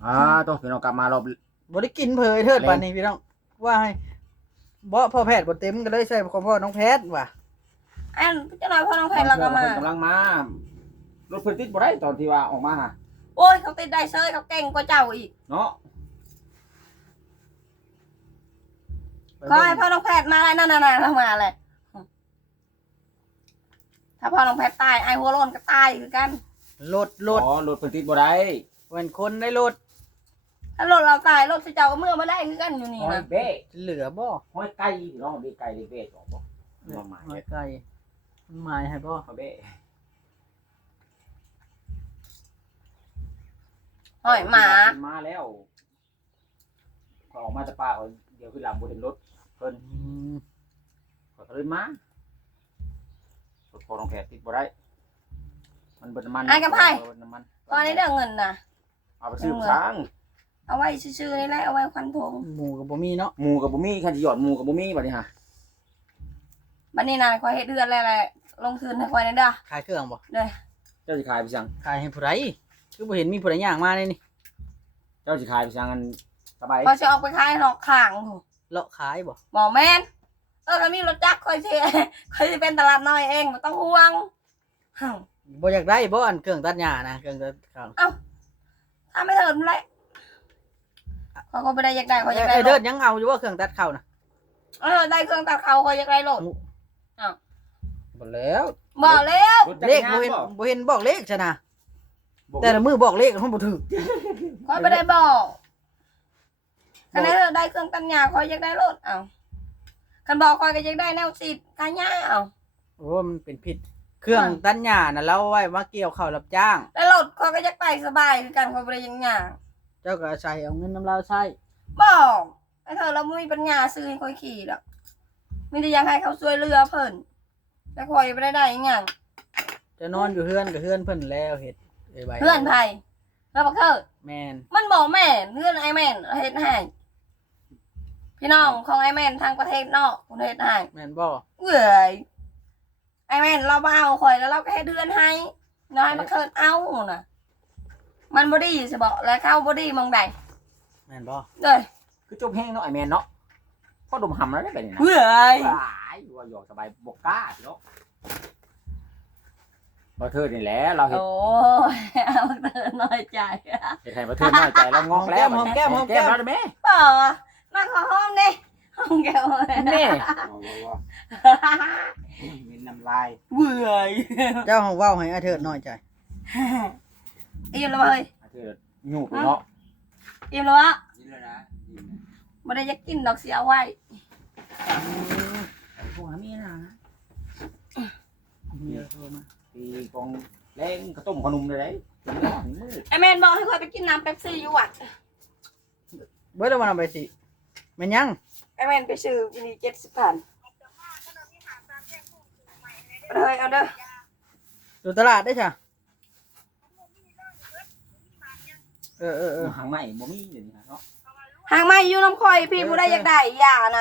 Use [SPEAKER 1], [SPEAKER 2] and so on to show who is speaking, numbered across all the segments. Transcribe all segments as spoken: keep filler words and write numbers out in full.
[SPEAKER 1] อ่าตัวพี่น้องกลับมารอบ
[SPEAKER 2] บ่ได้กินเพยเทิดปานนี้พี่น้องว่าให้บ่พ่อแพทย์บ่เต็มก็เลยใส่ของพ่อน้องแพทย์ว่ะ
[SPEAKER 3] อันเจ้าหน่อยพ่อน้องแพทย์เราก็มา
[SPEAKER 1] กำลังมารถเพิ่นติดบ่ได้ตอนที่ว่าออกมาฮะ
[SPEAKER 3] โอ้ยเขาติดได้เซยเขาเก่งกว่าเจ้าอีก
[SPEAKER 1] เนาะ
[SPEAKER 3] ขอให้พ่อน้องแพทย์มาอะไรนั่นน่ะๆเรามาเลยถ้าพ่อน้องแพทย์ตายไอ้หัวโลนก็ตายคือกัน
[SPEAKER 2] รถรถ
[SPEAKER 1] อ๋อรถเพิ่นติดบ่ได้
[SPEAKER 2] เว้นคนได้รถ
[SPEAKER 3] ถ้ารถเราตายรถสิเจ้าก็เมื่อมาได้คือกันอยู่นี่
[SPEAKER 1] ห้อย
[SPEAKER 3] นะ
[SPEAKER 1] เบ้
[SPEAKER 2] เหลือบ่
[SPEAKER 1] ห้อยไก่พี่น้องเบ้ไก่เบ้เบ้ออกบ่มาหมาย
[SPEAKER 2] น้อยไก่มันหมายให้บ่
[SPEAKER 1] ห้อยเบ้
[SPEAKER 3] หอยหมา
[SPEAKER 1] มาแล้วก็ออกมาแต่ป่าเขาเดี๋ยวคือหลังบ่เห็นรถเพิ่น
[SPEAKER 2] อืม
[SPEAKER 1] ก็เลยมารถพอน้องแพทย์ติดบ่ได้มันเบิดน้ำมัน
[SPEAKER 3] ไอ้กับไผ่
[SPEAKER 1] เบิดน้ำมัน
[SPEAKER 3] ตอนนี้เรื่องเงินน่ะ
[SPEAKER 1] เอาไปซื้อช้าง
[SPEAKER 3] เอาไว้ชื่อๆนี่แหละเอาไว้ควันธง
[SPEAKER 2] หมูก็บ่มีเนาะ
[SPEAKER 1] หมูกับบ่มีคันสิหยอดหมูกับบ่มีบัดนี้ฮะ
[SPEAKER 3] บัดนี้น่ะคอยเฮ็ดเดือนอะไรๆลงทุนให้คอยนั่นเด้อ
[SPEAKER 2] ขายเครื่องบ่
[SPEAKER 3] เด้อ
[SPEAKER 1] เจ้าสิขายไปสั่ง
[SPEAKER 2] ขายให้ผู้ใดคือบ่เห็นมีผู้ใดย่างมาเลยนี่
[SPEAKER 1] เจ้าสิขายไปสั่งกันสบาย
[SPEAKER 3] พอจะออกไปขายนอกข้างโห
[SPEAKER 2] เลาะขายบ่
[SPEAKER 3] หมอแม่นเออถ้ามีรถจักรคอยสิ คอยสิเป็นตลาดน้อยเองบ่ต้องห่วงฮึ
[SPEAKER 2] บ่อยากได้บ่อันเครื่องตัดหญ้านะเครื่องตัดข้าว
[SPEAKER 3] ถ้าไม่เถิดมันแหละเขาก็ไม่ได้อยากได้เขาอยากได้
[SPEAKER 2] ไอ้
[SPEAKER 3] ร
[SPEAKER 2] เดิ
[SPEAKER 3] ถ
[SPEAKER 2] นยังเอาอยู่ว่าเครื่องตัดข้าวนะ
[SPEAKER 3] เออได้เครื่องตัดเขาเขาอยากได้รถ
[SPEAKER 2] บ่แล้ว
[SPEAKER 3] บอกแล้ว
[SPEAKER 1] รถจัก
[SPEAKER 2] เล
[SPEAKER 1] ร
[SPEAKER 2] ข
[SPEAKER 1] ยา
[SPEAKER 2] บ่
[SPEAKER 1] น
[SPEAKER 2] เห็น
[SPEAKER 1] บ่
[SPEAKER 2] บ่เห็นบอกเลขซะนะ
[SPEAKER 1] บอก
[SPEAKER 2] แต่ละมือบอกเลขมันบ่ถูก
[SPEAKER 3] เขาไม่ได้บอกคันนี้นได้เครื่องตัดหญ้าเขาอยากได้รถเอาคันบอกคอยก็อยากได้แนวสีตัดหญ้าเอา
[SPEAKER 2] โอ้มันเป็นผิด เครื่องตัดหญ้าน่ะเราไว้มาเกี่ยวข้าวรับจ้าง
[SPEAKER 3] แล้วรถเขาก็อยากไปสบายคือกันเขาไม่ได้ยังหญ้า
[SPEAKER 2] เจ้าก็ใช้เอาเงินน้ำเราใช้
[SPEAKER 3] บอกไอ้เธอเราไม่มีปัญญาซื้อให้คอยขี่หรอกมีแต่อยากให้เขาช่วยเรือเพิ่นแต่คอยไม่ได้ได้ยังหยัง
[SPEAKER 2] จะนอนอยู่เฮือนกับเฮือนเพิ่นแล้วเฮ็ดไอ้ใบ
[SPEAKER 3] เพื่อนไผ่แล้วบอกเธอ
[SPEAKER 2] แม่น
[SPEAKER 3] มันบอกแม่นเพื่อนไอแม่นเฮ็ดให้พี่น้องของไอแม่นทางประเทศนอกคุณเฮ็ดให้
[SPEAKER 2] แม่นบ่
[SPEAKER 3] เอื่อยไอแม่นเราบ่เอาข่อยแล้วเราก็ให้เดือนให้น้อยมาเคินเอาน่ะ มันบ่ดีสิบอกแล้วเข้าบ่ดีมองใด
[SPEAKER 2] แม่นบ่
[SPEAKER 3] เด้อ
[SPEAKER 1] คือจบแห้งเนาะไอ้แม่นเนาะพอดมหำแล้วได้แบบนี้นะ
[SPEAKER 3] เอื่อย
[SPEAKER 1] หลายว่าหยอกสบายบ่กล้าเนาะบ่เทิดนี่แหละเราเฮ็ด
[SPEAKER 3] โอ้ยเอาเตือนน้อยใจ
[SPEAKER 1] เฮ็ดให้บ่เทิดน้อยใจเรางอกแล้ว
[SPEAKER 2] หอมแก้มหอมแก้ม
[SPEAKER 1] แล้วได้แม่
[SPEAKER 3] บ่มาขอห้องดิห้องแก้ว
[SPEAKER 1] แม่
[SPEAKER 4] มีน้ำลาย
[SPEAKER 3] เบื่อย
[SPEAKER 2] เจ้าของเว้าให้อาเถิดน้อยใจ
[SPEAKER 3] อิ่มแล้วบ่เฮ้ย
[SPEAKER 1] เทิดหยูบเนาะ
[SPEAKER 3] อิ่มแล้ววะ
[SPEAKER 4] นี่เลยนะนี่นะ
[SPEAKER 3] บ่ได้อยากกินดอกเสียไว้
[SPEAKER 1] พวกหามีนะ
[SPEAKER 2] เมียโทรมา
[SPEAKER 1] ตีกองแรงข้าวต้มขนมเลยได้มืด
[SPEAKER 3] ไอแม่นบอกให้ข่อยไปกินน้ำเป๊ปซี่อยู่วัด
[SPEAKER 2] เบิดแล้วมันเอาไปสิแม่นยัง
[SPEAKER 3] ไอแม่นไปซื้อกินเจ็ดสิบพันเอาเลยเอาเด้อ
[SPEAKER 2] อยู่ตลาดได้จ้ะเออเออเออ
[SPEAKER 1] หางใหม่บ่มีเดี๋ยวนี้เนาะ
[SPEAKER 3] หางไม้อยู่น้ำข่อยพี่ผู้ใดอยากได้อย่านะ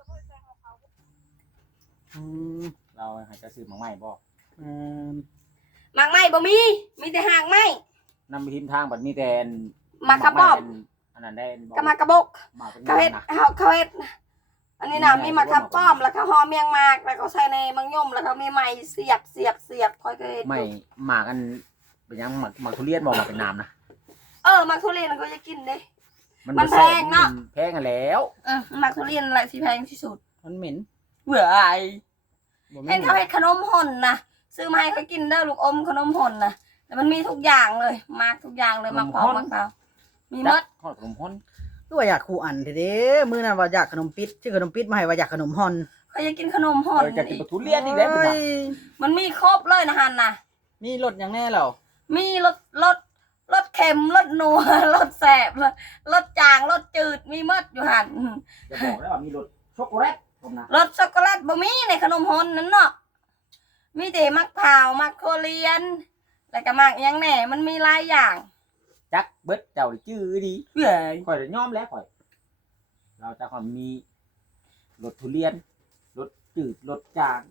[SPEAKER 2] อืม
[SPEAKER 1] เราให้จะซื้อหางใหม่บ่
[SPEAKER 2] เอ่อ
[SPEAKER 3] หมากไม้บ่มีมีแต่หางไม้
[SPEAKER 1] นำไปทิมทางบัดมีแต่
[SPEAKER 3] หมากกระบอก
[SPEAKER 1] อันนั้นได้
[SPEAKER 3] กะมากระบก
[SPEAKER 1] มาเป็น
[SPEAKER 3] เขาเฮ็ด
[SPEAKER 1] นะ
[SPEAKER 3] เขาเขาเฮ็ดอันนี้นะมีหมากคำป้อมแล้วก็หอมเมียงหมากแล้วก็ใส่ในมังยมแล้วก็มีไม้เสียบเสียบเสียบค่อยก็เฮ็ด
[SPEAKER 1] ไม่หมากอันเป็นยังหมากหมากทุเรียนบอกมาเป็นน้ำนะ
[SPEAKER 3] เออหมากทุเรียนก็จะกินเด้ มัน
[SPEAKER 1] บ่
[SPEAKER 3] แพงเนาะ
[SPEAKER 1] มันแพงกันแล้ว
[SPEAKER 3] เออหมากทุเรียนอะไรที่แพงที่สุด
[SPEAKER 2] มันเหม็น
[SPEAKER 3] เบื่อไอ
[SPEAKER 2] บ่
[SPEAKER 3] เห็
[SPEAKER 2] แม่
[SPEAKER 3] น
[SPEAKER 2] น
[SPEAKER 3] เขาเฮ็ดขนมห่นนะซื้อมาให้เขากินเด้อลูกอมขนมห่นนะแต่มันมีทุกอย่างเลยมากทุกอย่างเลยมากพร้อมมากเปล่ามีหม
[SPEAKER 1] จั
[SPEAKER 3] ด
[SPEAKER 1] กขอดขนมฮ้อน
[SPEAKER 2] คือว่าอยากคู่อันเด้ๆมื้อนั้นว่าอยากขนมปิดชื่อขนมปิดมาให้ว่าอยากขนมฮอน
[SPEAKER 3] เขาจะกินขนมห่
[SPEAKER 1] เอน อจะกิน
[SPEAKER 3] อีก
[SPEAKER 1] ปลาทุเรียนอีกแล้วเป็น
[SPEAKER 2] โอ้
[SPEAKER 1] น่ะ
[SPEAKER 2] ย
[SPEAKER 3] มันมีครบเลยนะฮันนะ
[SPEAKER 2] มีรถหยังแน่เหรอ
[SPEAKER 3] มีรสรสรสเค็มรสนัว รสแสบรสจางรสจืดมีหมดอยู่หัน
[SPEAKER 1] จะบอกได้ว่ามีรสช็อกโกแลตผมนะ
[SPEAKER 3] รสช็อกโกแลตบะมีในขนมฮอนนั้นเนาะมีแต่มักพร้าวมักโคเรียน แล้วก็มักหยังแหน่มันมีหลายอย่าง
[SPEAKER 1] จักเบิดเจ้าได้จื้อดี
[SPEAKER 3] เบื่อ
[SPEAKER 1] ข่อยจะยอมแล้วข่อย เราจะข่อยมีรสทุเรียนรสจืดรสจาง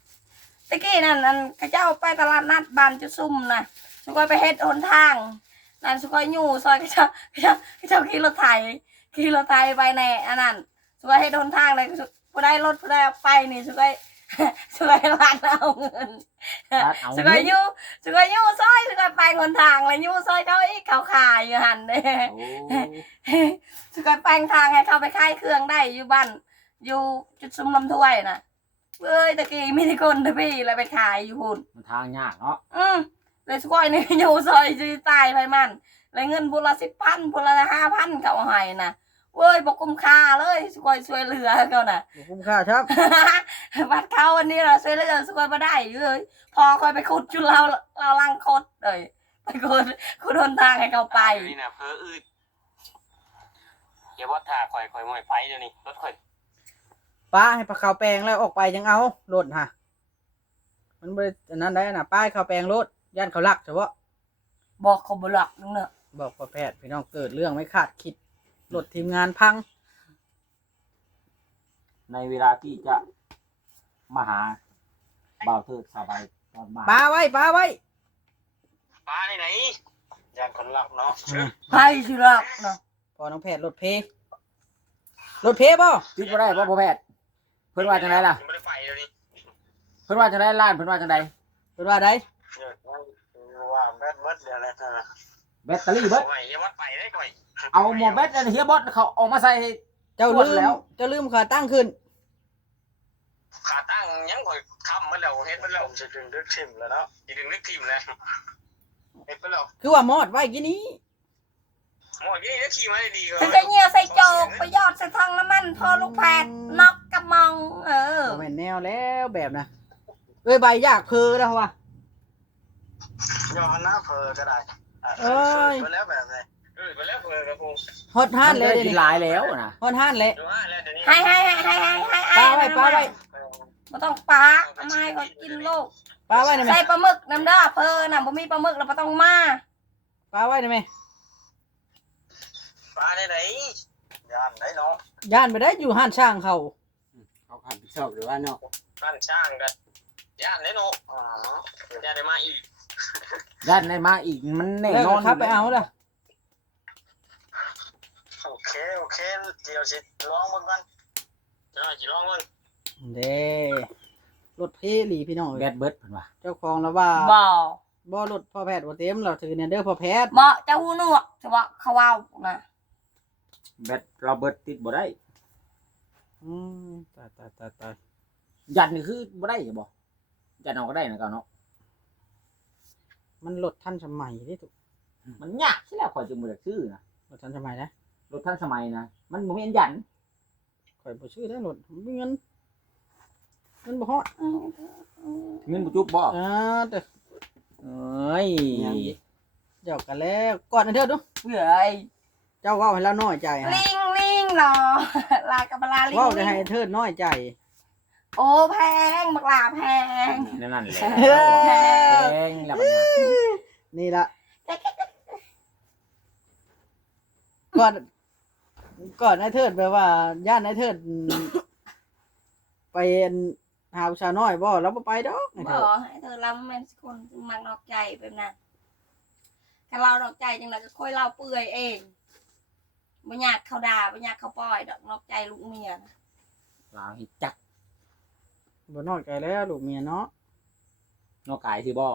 [SPEAKER 3] ตะกี้นั่นอันเขาเจ้าไปตลาดนัดบานจุซุ่มนะสุกอยไปเฮ็ดหนทางนั่นสุกอยอยู่ซอยก็เจ้าก็เจ้าก็เจ้าขี่รถไถขี่รถไถไปในอันนั้นสุกอยให้โดนทางเลยผู้ได้รถผู้ได้ไปนี่สุกอยสุกอยร้านเอาเงิน
[SPEAKER 1] รัดเอา
[SPEAKER 3] สุกอยอยู่สุกอยอยู่ซอยสุกอยไปคนทางเลยอยู่ซอยเขาอีกเขาขายอยู่หันเด้
[SPEAKER 1] โอ้
[SPEAKER 3] สุกอยแปลงทางให้เขาไปขายเครื่องได้อยู่บ้านอยู่จุดซุ้มลำถ้วยน่ะเอ้ยตะกี้มีที่คนทพี่เลยไปขายอยู่พุ่น
[SPEAKER 1] มันทางยากเนาะ
[SPEAKER 3] อืมเลยสกอยนี่ อยู่ซอยจีตายไปมันเลยเงินบุละสิบพันบุละห้าพันเขาให้นะเว้ยบอกคุ้มค่าเลยสกอยช่วยเหลือเขาน่ะ
[SPEAKER 2] บ่คุ้มค่าครับ
[SPEAKER 3] บัดเขาวันนี้เราช่วยเหลือสกอยมาได้เลยพอคอยไปขุดจุดเราเราลังคดเลยไปขุดขุดหนทางให้เขาไป
[SPEAKER 4] นี่นะเพออืดอย่าว่าถ่าข่อยข่อยมวยไปเดี๋ยวนี้รถข่อย
[SPEAKER 2] ป้าให้ปลาขาวแปลงแล้วออกไปยังเอารถฮะมันบ่ได้อันนั้นได้น่ะป้ายขาวแปลงรถย่านเขาลักเฉพาะ
[SPEAKER 3] บอกเขาบลักนึงเนอะ
[SPEAKER 2] บอกพ่อแพทย์พี่น้องเกิดเรื่องไม่คาดคิดรถทีมงานพัง
[SPEAKER 1] ในเวลาที่จะมาหาบ่าวเทิดสบายตอนบ่าย
[SPEAKER 2] ป้าไว้ป้าไว้
[SPEAKER 4] ป้าไหนไหนยานคนหลักเนาะ
[SPEAKER 3] ให้สิลักเนาะ
[SPEAKER 2] พอน้องแพทย์รถเพรถเพบ่
[SPEAKER 1] ติดบ่ได้บ่พ่อแพทย์เพิ่นว่าจังไดล่ะ
[SPEAKER 4] ไม่ได้ไปเดี๋ยวนี้
[SPEAKER 1] เพิ่นว่าจังไดล้านเพิ่นว่าจังได
[SPEAKER 2] เป็นว่าได
[SPEAKER 4] ว่าแบดเบิดเดี๋ยวนะ
[SPEAKER 1] แบตเตอรี่เบิด
[SPEAKER 4] ข่อยอย่าวัดไปได้ข่อย
[SPEAKER 1] เอาหมวกแบตอันเฮียบอสเขาเออกมาใส่
[SPEAKER 2] เจ้า
[SPEAKER 1] หม
[SPEAKER 2] ลื
[SPEAKER 1] ด
[SPEAKER 2] ม
[SPEAKER 1] แล้ว
[SPEAKER 2] เจ้าลืมขาตั้งขึ้น
[SPEAKER 4] ขาตั้งยังข่อยค้ำมันแล้วเฮ็ดมันแล้วจะดึงดึกทิมแล้วเนาะจะดึงดึกทิมแล้วเฮ็ดไปแล้ว
[SPEAKER 2] คือว่ามอดไว้กี่นี้
[SPEAKER 4] หมดนี่ได้ขี่มาได้ดี
[SPEAKER 3] ถึงจะเงี่ยใส่โจกไปยอดใส่ทางน้ำมันพอลูกแพดนอกกระมองเออ
[SPEAKER 2] บ่แม่นแนวแล้วแบบนะเอ้ยใบยากเพอแล้วว่ะ
[SPEAKER 4] ย้อนหน้าเพอก็ได้
[SPEAKER 2] เอ้ย
[SPEAKER 4] ไปแล้วแบบไหนเออไปแล้วเพอครับผม
[SPEAKER 2] ฮอดห้าน
[SPEAKER 1] มัน
[SPEAKER 2] เล
[SPEAKER 1] ได้
[SPEAKER 2] ยเดี๋ยว
[SPEAKER 1] กิน
[SPEAKER 2] นี้
[SPEAKER 1] หลายแล้วนะ
[SPEAKER 2] ฮอดห้านเลย
[SPEAKER 4] ดูว่าแล้วเดี๋ยวนี้
[SPEAKER 3] ให้ให้ให้ให้ให้ให้
[SPEAKER 2] ป้าไว้ป้าไว้
[SPEAKER 3] ไม่ต้องปาเอามาให้เขากินลูก
[SPEAKER 2] ป้าไว้ได้ไหม
[SPEAKER 3] ใส่ปลาหมึกน้ำเด้อเพอน่ะบ่มีปลาหมึกเราบ่ต้องมา
[SPEAKER 2] ป้าไว้ได้ไหม
[SPEAKER 4] ปลาได้ไหนย่านไหนเนาะ
[SPEAKER 2] ย่านไปได้อยู่ห้านช่างเขา
[SPEAKER 4] เขาขันชอบหรือว่าเนาะท่านช่างกันย่านไหนเนาะอ๋อย่านได้มาอีก
[SPEAKER 1] ด้านในมาอีกมันแน่
[SPEAKER 2] แล้ว
[SPEAKER 1] น
[SPEAKER 2] ก็
[SPEAKER 1] อน
[SPEAKER 2] ขับไปเอาล่ะ
[SPEAKER 4] โอเคโอเคเดี๋ยวสิลองมันกันเดี๋ยวสิลองมัน
[SPEAKER 2] เด้รถเพหลีพี่น้อง
[SPEAKER 1] แบ
[SPEAKER 2] เอ้ย
[SPEAKER 1] ตเบิดเพิ่นว่า
[SPEAKER 2] เจ้าของแล้วว่า
[SPEAKER 3] บ่
[SPEAKER 2] บ่รถพ่อแพทย์บ่เต็มเราถือเนี่ยเด้อพ่อแพทย์
[SPEAKER 3] บ่เจ้าหูหนวกเฉพาะเขาเว้านะ
[SPEAKER 1] แบตเราเบิดติดบ่ได้
[SPEAKER 2] อืมตายตายตายตาย
[SPEAKER 1] ยันนี่คือบ่ได้บ่ยันเอาก็ได้นะเก่าเนาะ
[SPEAKER 2] มันรถทันสมัยเด้ทุก
[SPEAKER 1] มันยากใช่แล้วข่อยจึงบ่ได้ซื้อนะ
[SPEAKER 2] รถทันสมัยนะ
[SPEAKER 1] รถทันสมัยนะมันบ่มีอันยัน
[SPEAKER 2] ข่อยบ่ชื่อได้รถบ่มีเงินเงินบ่ฮอด
[SPEAKER 1] เงินบ่จุบบ่
[SPEAKER 2] อ่าเด้อ
[SPEAKER 1] เอ้ย
[SPEAKER 2] เจ้ากันแล้วก่อนอันเด้อดู
[SPEAKER 3] เฮ้ย
[SPEAKER 2] เจ้าเว้าให้เราน้อยใจฮะ
[SPEAKER 3] ลิงลิงเนาะลากับลาลิง
[SPEAKER 2] เว้าจะให้เทิดน้อยใจ
[SPEAKER 3] โอ้แพงบักหลาแพง
[SPEAKER 1] นั่นนั่นแหละ
[SPEAKER 2] เฮ้ย
[SPEAKER 1] แพงแล้วบัดนี้
[SPEAKER 2] นี่ละก่อนก่อนนายเทิดแปลว่าย่านนายเทิดไปหาผู้ชายน้อยบ่เราบ่ไปดอกนาย
[SPEAKER 3] บ
[SPEAKER 2] เทิด
[SPEAKER 3] อกให้เธอรับแม่นสคนมักนอกใจแบบนั้นถ้าเรานอกใจจังไดก็ค่อยเล่าเปื่อยเองบ่อยากเขาด่าบ่อยากเขาปล่อยดอกนอกใจลูกเมียนะ
[SPEAKER 1] ลาวเฮ็ดจัก
[SPEAKER 2] บ่นอกใจแล้วลูกเมียเนาะ
[SPEAKER 1] นอกกายสิบ่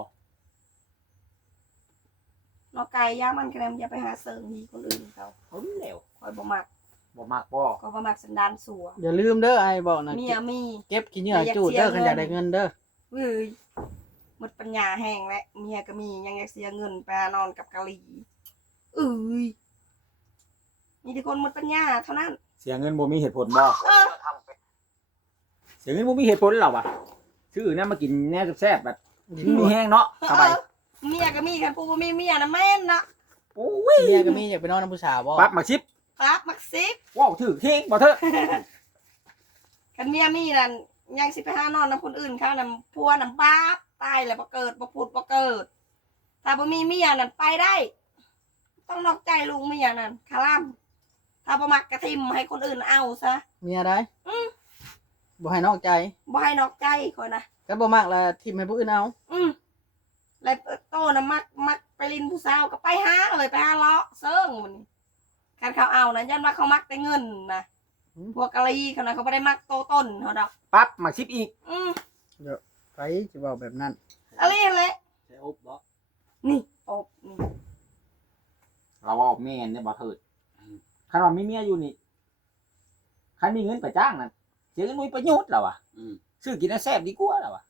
[SPEAKER 3] นอกใจย่ามันก็ได้อย่าไปหาเสริมดีคนอื่นเขา
[SPEAKER 1] เอาแล้ว
[SPEAKER 3] คอยบ่มัก
[SPEAKER 1] บ่มักบ่
[SPEAKER 3] ก็บ่มักสันดานสัว
[SPEAKER 2] อย่าลืมเด้อไอ้บอกนะ
[SPEAKER 3] เมียมี
[SPEAKER 2] เก็บขี้เหงื่อจูดเด้อคันอยากได้เงินเด้อ
[SPEAKER 3] เว้ยหมดปัญญาแห้งแล้วเมียก็มียังอยากเสียเงินไปนอนกับกะหรี่เอ้ยมีแต่คนหมดปัญญาเท่านั้น
[SPEAKER 1] เสียเงินบ่มีเหตุผลบ่
[SPEAKER 3] เออ
[SPEAKER 1] เสียเงินบ่มีเหตุผลหรอกว่ะซื้อแนวมากินแนวแซ่บๆแบบมีแห้งเนาะสบาย
[SPEAKER 3] เมียก็มีกันปูบ่มีเมียนะแม่นนะ
[SPEAKER 1] โอ้ย
[SPEAKER 2] เมียก็มีอยากไปนอนน้ำผู้สาวบ่
[SPEAKER 1] ปั๊บมาชิป
[SPEAKER 3] ครับมักซิบ
[SPEAKER 1] ว้าวถือเค้งบ่เถอะ
[SPEAKER 3] กันเมียมีนั่นยังสิไปหานอนนํคนอื่นเขานํพัวนํป้าบตายแล้วบ่เกิดบ่พูดบ่เกิดถ้าบ่มีเมียนั่นไปได้ ต้องนอกใจลุงเมียนั่นคาร่ำถ้าบ่มักกระทิมให้คนอื่นเอาซะ
[SPEAKER 2] เมียได้
[SPEAKER 3] อือ
[SPEAKER 2] บ่ให้นอกใจ
[SPEAKER 3] บ่ให้นอกใจคนนะ
[SPEAKER 2] ก็บ่มากละทิมให้ผู้อื่นเอา
[SPEAKER 3] อืมแล้วโตนะมักมักไปลินผู้สาวก็ไปหาเลยไปหาเลาะเซิงมันคันเขาเอานะยันว่าเขามักแต่เงินนะพวกกะลีเขานะเขาไม่ได้มักโตต้นเขาดอก
[SPEAKER 1] ปั๊บมาชิปอีก
[SPEAKER 3] อืม
[SPEAKER 2] ไปสิเว้าแบบนั้น
[SPEAKER 3] อะไรเลย
[SPEAKER 1] ใช่อบบ่
[SPEAKER 3] นี่อบนี่
[SPEAKER 1] เราว่าแม่นเนี่ยบ่เถิดคันว่ามีเมียอยู่นี่คันมีเงินไปจ้างนั่นเสียเงินมีประโยชน์แล้วอ่ะซื้อกินแล้วแซ่บดีกว่าแล้วอ่ะ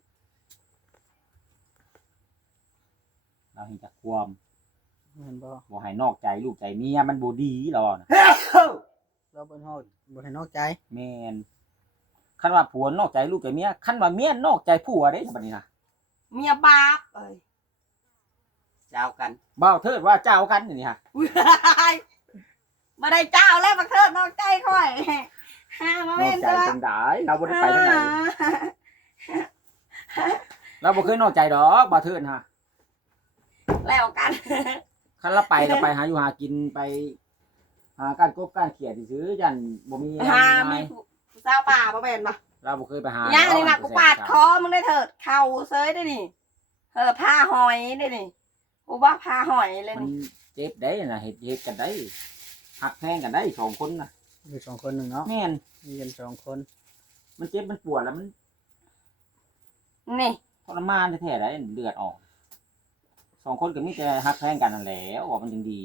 [SPEAKER 1] เราเห็นจากความ
[SPEAKER 2] แม่นบ่
[SPEAKER 1] บ่ให้นอกใจลูกใจเมียมันบ่ดีเราน่ะ
[SPEAKER 2] เราบ่ฮอดบ่ให้นอกใจ
[SPEAKER 1] แม่นคันว่าผัวนอกใจลูกใจเมียคันว่าเมียนอกใจผัวเด้บัดนี้นะ
[SPEAKER 3] เมียบาปเอ้ย
[SPEAKER 5] เจ้ากัน
[SPEAKER 1] บ่าวเทิดว่าเจ้ากันนี่ฮะ
[SPEAKER 3] มาได้เจ้าแล้วมาเทิดนอกใจค่อยฮ่ามาน
[SPEAKER 1] อ
[SPEAKER 3] เว้
[SPEAKER 1] ก
[SPEAKER 3] น
[SPEAKER 1] ใจ
[SPEAKER 3] ตัว
[SPEAKER 1] จังได๋เราบ่ได้ไปทางไหนเราบ่เคยนอกใจดอกบ่าวเทิดฮะ
[SPEAKER 3] แล้วกัน
[SPEAKER 1] คันเราไปก็ไปหาอยู่หากินไป หาการกบการเขียดซื้อยันบ่มี
[SPEAKER 3] หามีผู้สาวป่าบ่เป็นปะ
[SPEAKER 1] เราบ่เคยไปหา
[SPEAKER 3] ย่างนี่นะกูปาดคอมึงได้เถิดเข่าเซยได้นี่เออผ้าหอยได้นี่กูว่าผ้าหอยเลย
[SPEAKER 1] มัน
[SPEAKER 3] นี่
[SPEAKER 1] เจ็บได้น่ะเฮ็ดเฮ็ดกันได้หักแพงกันได้สองคนน่ะ
[SPEAKER 2] อยู่สองคนหนึงเนาะ
[SPEAKER 1] แม่น
[SPEAKER 2] มีกันสองคน
[SPEAKER 1] มันเจ็บมันปวดแล้วมัน
[SPEAKER 3] นี่
[SPEAKER 1] ทรมานแท้ๆได้เลือดออกสองคนก็มีแต่หักแพงกันนั่นแหละว่ามันจึงดี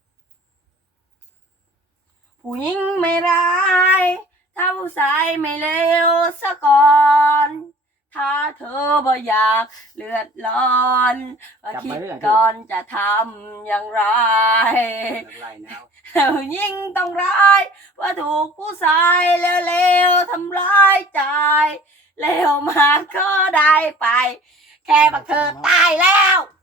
[SPEAKER 3] ผู้หญิงไม่ร้ายถ้าผู้ชายไม่เลวซะก่อน ถ้าเธอบ่อยากเลือดร้อนก็คิดก่อนจะทำอย่างไร
[SPEAKER 5] ไรนะ
[SPEAKER 3] ผู้หญิงต้องร้ายว่าถูกผู้ชายเลวๆทำร้ายใจเลวมากก็ได้ไป แค่บักเธอตายแล้ว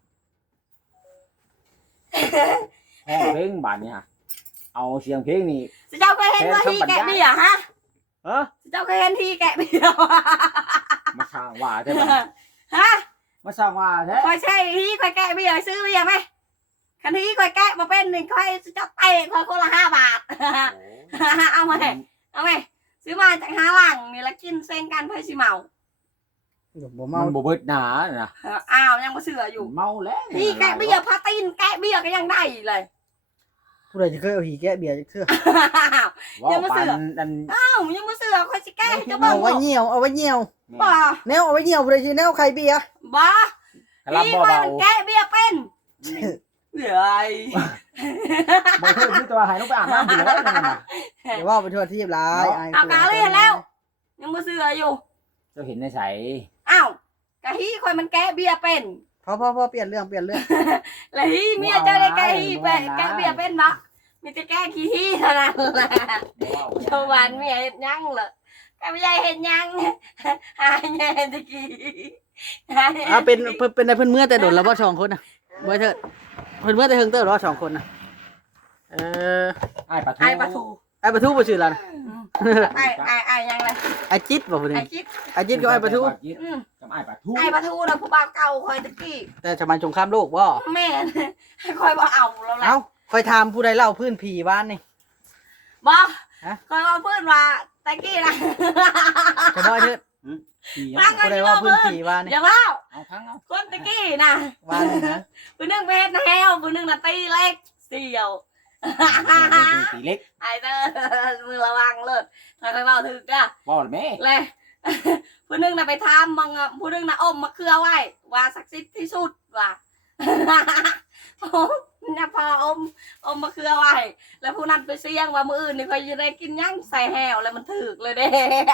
[SPEAKER 1] ห้องเพลงบาดนี้ฮะเอาเสียงเพลงนี่
[SPEAKER 3] เจ้าเคยเห็นว่าที่แกะเบี้ยฮะ
[SPEAKER 1] เอ้อ
[SPEAKER 3] เจ้าเคยเห็นที่แกะเบี้ย
[SPEAKER 1] มาสร้างว่าแท้บัดนี้
[SPEAKER 3] ฮะ
[SPEAKER 1] มาสร้างว่าแท้
[SPEAKER 3] คอยใช่ที่คอยแกะเบี้ยซื้อเบี้ยไหมคันที่คอยแกะมาเป็นหนึ่งคอยจะเตะคอยคนละห้าบาท เอาไหมเอาไหมซื้อมาจากห้าหลังนี่แล้วกินเซ็งกันเพื่อสิเมา
[SPEAKER 2] บ่
[SPEAKER 1] มั
[SPEAKER 2] เมาน
[SPEAKER 1] บ่เบิดหนาน่ะ
[SPEAKER 3] อ้าวยังมาเสืออยู่
[SPEAKER 1] เมาแล้ว
[SPEAKER 3] ที่แกะเบี้ยพาตีนแกะเบี้ยก็ยังได้เลย
[SPEAKER 2] ผู้ใดจะเคยเอาหีแกะเบียร์จักเทื่อ
[SPEAKER 1] ว่า
[SPEAKER 3] ยังมา
[SPEAKER 1] ปา
[SPEAKER 3] เสื
[SPEAKER 1] น
[SPEAKER 3] อ
[SPEAKER 1] อัน
[SPEAKER 3] อ้าวยังมาเสือคอยสิแกะจะบอ
[SPEAKER 2] เอา
[SPEAKER 3] ก
[SPEAKER 2] ไว้เหี่ยวเอาไว้เหี่ยว
[SPEAKER 3] บ่
[SPEAKER 2] แนวเอาไว้เหี่ยวผู้ใดสิแนวไข่เบียร์
[SPEAKER 3] บ่
[SPEAKER 1] กะลับ
[SPEAKER 3] พี่
[SPEAKER 1] บ่
[SPEAKER 3] คอย
[SPEAKER 1] เบา
[SPEAKER 3] มันแกะเบี้ยเป็นเหนื่อย
[SPEAKER 1] บ่เทิดมีแต่ว่าให้ลงไปอาบน้ำอยู่แล้วนั่นน่ะ
[SPEAKER 2] อย่าว่าไปทั่วทีบหลายอาย
[SPEAKER 3] เอากาเลยแล้ว ยังมาเสืออยู่
[SPEAKER 1] เจ้าเห็นในไส
[SPEAKER 3] อ้าวกะฮีคอยมันแกะเบี้ยเป็น
[SPEAKER 2] พอพอพอเปลี่ยนเรื่องเปลี่ยนเรื่อง
[SPEAKER 3] แล้วฮีเมียเจะได้แกะฮีเป็นแกะเบี้ยเป็นบ่มีแต่แกะขี้ฮีเท่านั้นแหละเจ้าหวานเมียเฮ็ดหยังเหรอแกไม่ใช่เฮ็ดหยังหาแย่ตะกี้หาแย่
[SPEAKER 2] อ่าเป็นเพิ่นเป็นได้เพิ่นเมื่อแต่โดนแล้วบ่สองคนน่ะบ่เถิดเพิ่นเมื่อแต่เฮิงเตอร์บ่สองคนน่ะเออ
[SPEAKER 1] อ้ายปลาทู
[SPEAKER 3] ไอ้ปลาทู
[SPEAKER 2] ไอ้ปะทูบ่ชื่อแล้วนะ
[SPEAKER 3] ไอ้ไอ้ไอ้ยังไง
[SPEAKER 2] ไอ้จิตบ่ผู้นี้
[SPEAKER 3] ไอ้คิด
[SPEAKER 2] ไอ้จิตกับไอ้ปะทู
[SPEAKER 3] อืม
[SPEAKER 1] กับอ้ายปลาทู
[SPEAKER 3] ไอ้ปลาทูนะผู้บ่าวเก่าคอยตะกี้
[SPEAKER 2] แต่สมัยสงครามโลกบ่
[SPEAKER 3] แม่นคอยบ่เอาแล้วแหละ
[SPEAKER 2] เอ้าคอยถามผู้ใดเล่าพื้นผีบ้านนี่
[SPEAKER 3] บ่
[SPEAKER 2] ฮะ
[SPEAKER 3] คอยว่าเพื่อนว่าตะกี้นะ
[SPEAKER 2] จะบ่เถิด
[SPEAKER 1] ผี
[SPEAKER 3] ฟัง
[SPEAKER 2] ผู้ใดว่าพื้นผีบ้านนี่
[SPEAKER 3] อย่าเล่า
[SPEAKER 2] Dạ.
[SPEAKER 1] เอาทั้งเอา
[SPEAKER 3] คนตะกี้นะ
[SPEAKER 2] บ้านนี่นะ
[SPEAKER 3] ผู้หนึงเป็นแฮวผู้หนึงน่ะตีเล็กเสี่ยว
[SPEAKER 1] เป็นตีเล็ก
[SPEAKER 3] ไอ้เด้อมือระวังเลิศถ้าใครเว้าถึกจ้ะ
[SPEAKER 1] บ่ล่ะแม่
[SPEAKER 3] เลย ผู้หนึงน่ะไปทำมังอะผู้หนึงน่ะอมมะเขือไว้ว่าศักดิ์สิทธิ์ที่สุดว่า น่ะพออมอมมะเขือไว้แล้วผู้นั้นไปเสี่ยงว่ามื้ออื่นนี่ค่อยจะได้กินหยังใส่แหวแล้วมันถึกเลยเด้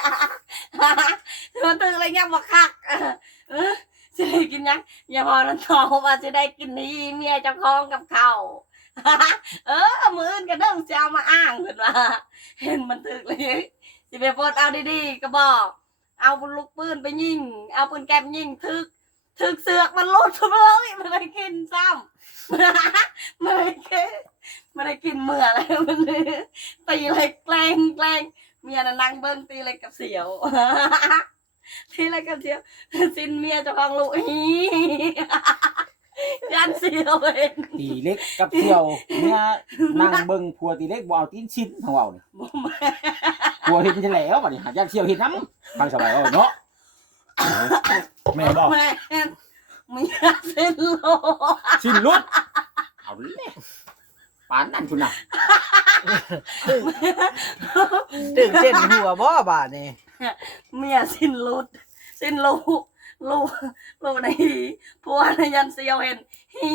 [SPEAKER 3] มันถึกเลยยังบ่คักเออสิได้กินหยังอย่าพอนั้นทองว่าสิได้กินนี่เมียเจ้าของกับเขาว เออมื้ออื่นก็เด้งสิเอามาอ้างเพิ่นว่า เห็นมันถึกเลยสิไปโพสต์เอาดีๆก็บอก เอาลูกปืนไปยิง เอาปืนแก๊ปยิงทึก ถึกเสือกมันหลุดไปเลยมันได้กินซ้ำ มันได้กินมันได้กินเมื่ออะไรมันตีอะไรแกล้งแกล้งเมียน่ะนั่งเบิ้งตีอะไรกับเสียว ตีอะไรกับเสียวสินเมียเจะฟังลูกอียันเสียวเอง
[SPEAKER 1] ตีเล็กกับเที่ยวเนี่ยนั่งเบิ่งผัวตีเล็กบ่เอาตีนชิ้นของเราเนี่ย
[SPEAKER 3] บ่แม่
[SPEAKER 1] ผัวเห็นจะแล้วบัดนี้หายักเที่ยวเห็นน้ำฟังสบายเอาเนาะแม่บอก
[SPEAKER 3] แม่เมียสิ้นโลด
[SPEAKER 1] สิ้นรุดเอาเลยปานนั่นคุณน่ะ
[SPEAKER 2] ตึกเส้นหัวบ่บาดนี่
[SPEAKER 3] เมียสิ้นรุดสิ้นลูกลูกลูกในหีผัวในยันเสียวเห็นฮี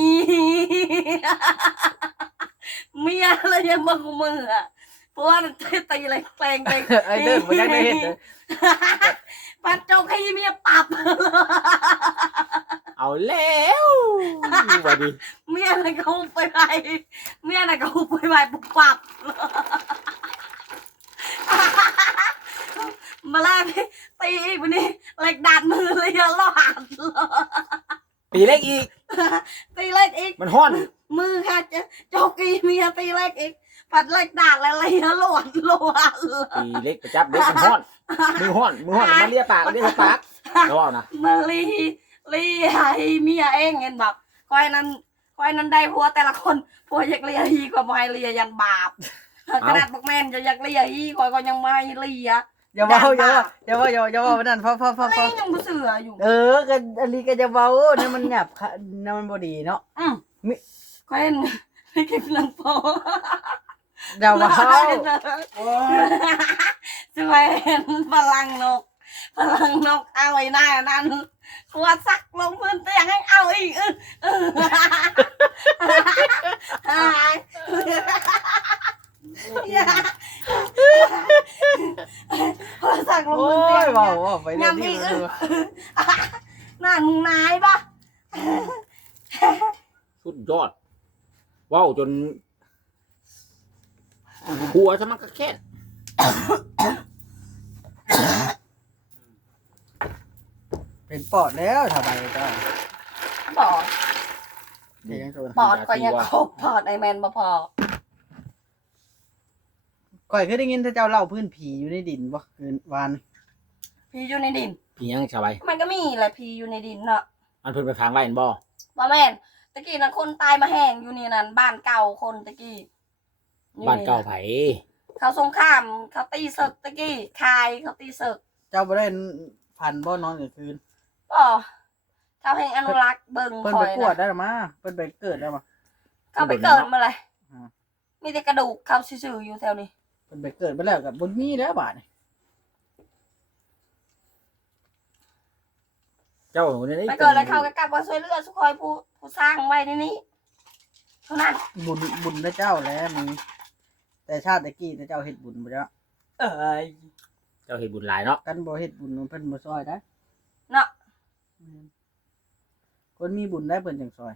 [SPEAKER 3] เมียเลยยังบังมืออ่ะผัวนั่นตีอะไรแกล้งไป
[SPEAKER 2] ไอ้เด้อบ่อยากได้เห็นเด้อ
[SPEAKER 3] ปัดจงให้เมียปรับ
[SPEAKER 1] เอาแล้วว่าดิ
[SPEAKER 3] เมียน่ะเขาไปไปเมียน่ะเขาไปไปปุบปับ มาแล้วตีอีกวันนี้เหล็กดัดมือเลยอะรอด
[SPEAKER 1] ตีเล็กอีก
[SPEAKER 3] ตีเล็กอีก
[SPEAKER 1] มันฮ้อน
[SPEAKER 3] มือค่ะจะจกอีเมียตีเล็กอีกปัดเหล็กดัดอะไรอะหลวดหลวด
[SPEAKER 1] ตีเล็กไปจับเด็กมันฮ้อนมือฮ้อนมือฮ้อนมาเลียปากเลียปากแล้วเอานะ
[SPEAKER 3] มาลีลีให้เมียเองเห็นบอกคอยนั้นคอยนั้นได้ผัวแต่ละคนผัวอยากเลียฮีกว่าไม่ให้เลียยันบาปขนาดบอกแม่นจะอยากเลียฮีคอยก็ยังไม่ให้เลีย
[SPEAKER 2] อย่าเว้าอย่าเว้าอย่าเว้าอย่าอย่าเว้านั่นพอพอพอพอ
[SPEAKER 3] นี่ยังบ่เสืออยู่
[SPEAKER 2] เออก็อันนี้ก็จะเว้าเนี่ยมันหยาบค่ะเนี่ยมันบ่ดีเนาะ
[SPEAKER 3] อืมคอยเห็นไม่เก็บหลังโป
[SPEAKER 2] อย่าเว้า
[SPEAKER 3] จะไปเห็นพลังนกพลังนกเอาไว้หน้านั้นหัวสักลงพื้นเตียงให้เอาอีกเออหัวสักลง
[SPEAKER 2] โอ้
[SPEAKER 3] พื้นเตีย
[SPEAKER 2] ย
[SPEAKER 3] ง
[SPEAKER 2] เว้าเว้าไปเรื่อย
[SPEAKER 3] ยำอีก
[SPEAKER 2] ๆ
[SPEAKER 3] เออนั่นมึงนายปะ
[SPEAKER 1] สุดยอดว้าวจนหัวจะมันก็แค่
[SPEAKER 2] เป็นปอดแล้วทำไมก็
[SPEAKER 3] ปอด
[SPEAKER 2] เดี๋ยวยังตัว
[SPEAKER 3] ปอดก็ยังครบปอดไอแมนบ่พอ
[SPEAKER 2] ก่อยเคยได้ยินถ้าเจ้าเล่าพื้นผีอยู่ในดินบ่คืนวาน
[SPEAKER 3] พีอยู่ในดิน
[SPEAKER 1] พี่ยังสบาย
[SPEAKER 3] มันก็มีแหละพีอยู่ในดินเนาะ
[SPEAKER 1] อันเพิ่นไปฟังไว้เห็นบ่
[SPEAKER 3] บ่แม่นตะกี้นั้นคนตายมาแห้งอยู่นี่นั่นบ้านเก่าคนตะกี้อยู่
[SPEAKER 1] บ้านเก่าไผ
[SPEAKER 3] เขาสงครามเขาตีศึกตะกี้คายเขาตีศึก
[SPEAKER 2] เจ้าบ่ได้พันบ่นอนกลางคืน
[SPEAKER 3] ก็เขาให้อนุรักษ์เบิ่ง
[SPEAKER 2] เพิ่น
[SPEAKER 3] คอ
[SPEAKER 2] ไป
[SPEAKER 3] ย
[SPEAKER 2] กวด
[SPEAKER 3] นะ
[SPEAKER 2] ได้หรอมาเพิ่นไปเกิดได้มา
[SPEAKER 3] เขาไปเกิดมาเลย
[SPEAKER 2] อ่า
[SPEAKER 3] มีแต่กระดูกเขาซื่อๆอยู่แถวนี้
[SPEAKER 2] เพิ่นไปเกิดไปแล้วก็บ่มีแล้วบาดนี่
[SPEAKER 1] เจ้าคนนี้
[SPEAKER 3] ไปเกิดแล้วเขาก็กลับมาช่วยเหลือสุคอยผู้ผู้สร้างไว้ในนี้เท่านั้น
[SPEAKER 2] บุญบุญพระเจ้าแหล้วมึงแต่ชาติตะกี้แต่เจ้าเฮ็ดบุญบ่แล้ว
[SPEAKER 3] เอ้ย
[SPEAKER 1] เจ้าเฮ็ดบุญหลายเนาะ
[SPEAKER 2] กันบ่เฮ็ดบุญเพิ่นบ่ซอยได้
[SPEAKER 3] เนาะ
[SPEAKER 2] คนมีบุญได้เพิ่นจังซอย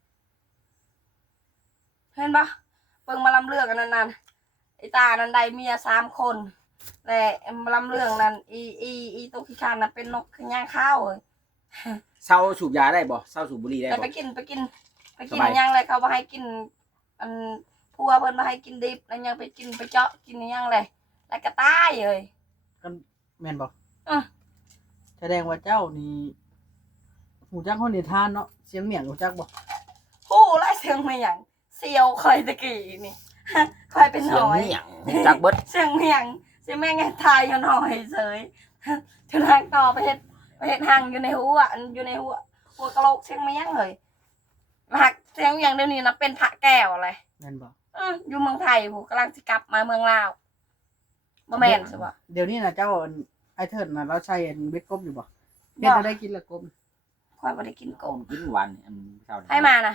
[SPEAKER 3] เห็นปะเบิ่งมาลำเรื่องกันนั่นๆไอ้ตานั่นได้เมียสามคนแต่มาลำเรื่องนั้นอีอีอีตัวขี้คานน่ะเป็นนกขย่างข้าวเลย
[SPEAKER 1] เศร้าสูบยาได้บ่เศร้าสูบบุหรี่ได้
[SPEAKER 3] แต่
[SPEAKER 1] บ่
[SPEAKER 3] ไปกินไปกินไปกิน
[SPEAKER 1] สบาย
[SPEAKER 3] ยังเลยเขามาให้กิน อันพัวเพิ่นมาให้กินดิบแล้วยังไปกินไปเจาะกินยังเลยแล้วก็ตายเลย
[SPEAKER 2] กันแม่นบ่
[SPEAKER 3] อ่ะ
[SPEAKER 2] แสดงว่าเจ้านี่หูจักคนนิทานเนาะเสียงเมียงหูจักบ่
[SPEAKER 3] ฮู้ไล่เสียงมาอย่างเสียวคอยตะกี้นี่ คอยเป็นห
[SPEAKER 1] เสียง
[SPEAKER 3] อย
[SPEAKER 1] เหี่ยงจักเบิด
[SPEAKER 3] เสียงเมียงเสียงแม่งไงทายอยู่หน่อยเฉย ทุนทางต่อไปเฮ็ดไปเฮ็ดหางอยู่ในหัวอันอยู่ในหัวหัวกะโหลกเสียงเมียงเลยหักเสียงอย่างเดี๋ยวนี้นะเป็นพระแก้วอะไร
[SPEAKER 2] แม่นบ่
[SPEAKER 3] อื้ออยู่เมืองไทยผู้กำลังสิกลับมาเมืองลาวบ่แม่นใช่ปะ
[SPEAKER 2] เดี๋ยวนี้น่ะเจ้าอันไอ้เทิดน่ะเราใช้อันเบ็ดกบอยู่บ่เฮ็ด
[SPEAKER 3] บ่
[SPEAKER 2] ได้กินละกบ
[SPEAKER 3] คอยบ่ได้กินก
[SPEAKER 1] ก้
[SPEAKER 3] บ
[SPEAKER 1] มกินวันอันเช้า
[SPEAKER 3] ให้มานะ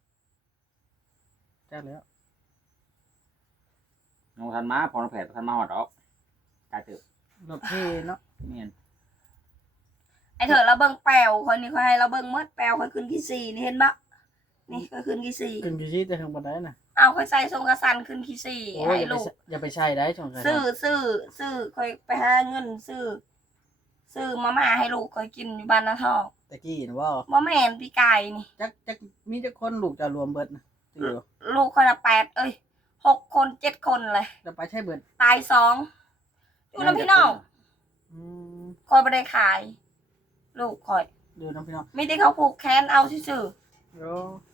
[SPEAKER 2] จักแล้ว
[SPEAKER 1] น้องทันมาพอน้องแผดทันมาฮอดออกกายเติบ
[SPEAKER 2] รถเทเนาะ
[SPEAKER 1] แม่น
[SPEAKER 3] ไอ้เถอะเราเบิ่งแปลวคนนี้เขาให้เราเบิ่งหมดแปลวเขาขึ้นที่สี่นี่เห็นปะนี่เขาขึ้นที่สี่
[SPEAKER 2] ขึ้นกี่ชีแต่ถึงบ่ได้น่ะ
[SPEAKER 3] เอาเขาใส่ทรงกระสันขึ้นที่สี่
[SPEAKER 2] โอ้ย
[SPEAKER 3] ให้
[SPEAKER 2] อย่าไป
[SPEAKER 3] ลูก
[SPEAKER 2] ใช้อย่าไปใช้ได้ช่องใช้
[SPEAKER 3] ซื้อซื้อซื้อคอยไปหาเงินซื้อซื้อมาม่าให้ลูกคอยกินอยู่บ้านนาทอง
[SPEAKER 2] ตะกี้นะว่า
[SPEAKER 3] บ่แม่นพี่ไก่นี่
[SPEAKER 2] จักจักมีจักคนลูกจะรวมเบิดนะติว
[SPEAKER 3] ลูกคนละแปดเอ้ยหกคนเจ็ดคนเลย
[SPEAKER 2] จะไปใช้เบิด
[SPEAKER 3] ตายสองอยู่น้ำพี่น้อง
[SPEAKER 2] อืม
[SPEAKER 3] คอยไม่ได้ขาย ลูกคอย
[SPEAKER 2] ดูน้องพี่น้อง
[SPEAKER 3] มีแต่เขาผูกแขนเอาซื่อ
[SPEAKER 2] โอ้